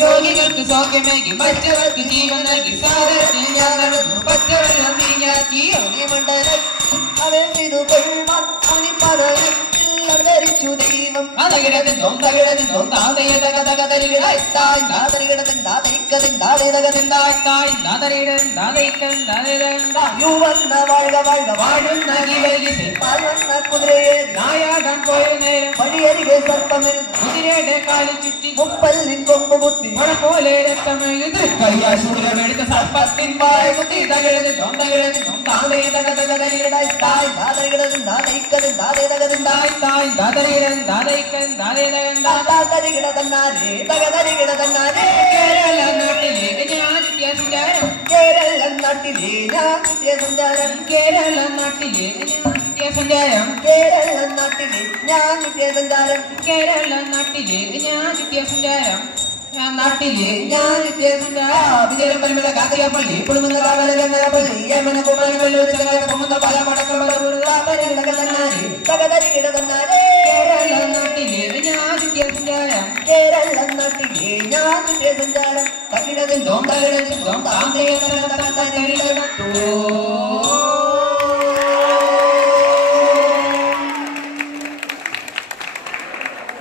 രോഗികൾക്ക് സൗഖ്യമേകി മറ്റവർക്ക് ജീവൻ നൽകി സാഗരത്തിൽ ഞാൻ നടന്നു പച്ചവെള്ളം നീങ്ങാക്കി മണ്ഡലം അവൻ ചെയ്തു കൊള്ളുവാൻ അവനി പറയത്തിൽ അവതരിച്ചു ദൈവം അതകിടതിന്നും തകിടതിന്നും താതയ തക തക തരികിടായി തായ് നാദരികിടതൻ ദാതരിക്കതൻ ദാതരികതൻ തായ് തായ് നാദരിടൻ താതയിക്കൻ താതയിടൻ യുവന്ന വാഴ്ക വാഴ്ക വാഴുന്ന ജീവരികി വന്ന കുതിരയെ നായാകാൻ പോയ നേരം വഴിയരികെ സർപ്പമിരുന്നു കുതിരയുടെ കാലിൽ ചുറ്റി മുപ്പല്ലിൻ കൊമ്പ് കുത്തി മഴ പോലെ രക്തമെഴുത് കയ്യാശൂരമെടുത്ത സർപ്പത്തിൻ വായ കുത്തി തകിടതിന്നും തകിടതിന്നും താതയ തക തക തരികിടായി തായ് നാദരികിടതൻ ദാതരിക്കതൻ ദാതരികതൻ തായ് തായ് താതരിടൻ താതയിക്കൻ താതയിടൻ ദാതരികിടതന്നാരേ തകതരികിടതന്നാരേ കേരള നാട്ടിലേക്ക് ഞാൻ നിത്യസഞ്ചാരം കേരള നാട്ടിലെ ഞാൻ നിത്യസഞ്ചാരം കേരള നാട്ടിലേക്ക് ഞാൻ നിത്യസഞ്ചാരം കേരള നാട്ടിലെ ഞാൻ നിത്യസഞ്ചാരം കേരള നാട്ടിലേക്ക് ഞാൻ നിത്യസഞ്ചാരം നാട്ടിലെ ഞാൻ നിത്യസഞ്ചാരം വിജയം പരിമിത കാത്തിയ പള്ളി പുളുമുന്ന കാവലങ്ങര പള്ളി യമന കുമാരി വെള്ളൂർ ചങ്ങല പൊങ്ങുന്ന പല മടക്കം തകതരികിടതന്നാരേ തകതരികിടതന്നാരേ കേരള നാട്ടിലേക്ക് ഞാൻ നിത്യസഞ്ചാരം കേരള നാട്ടിലെ ഞാൻ നിത്യസഞ്ചാരം തകിടതും തകിടതും താന്തേ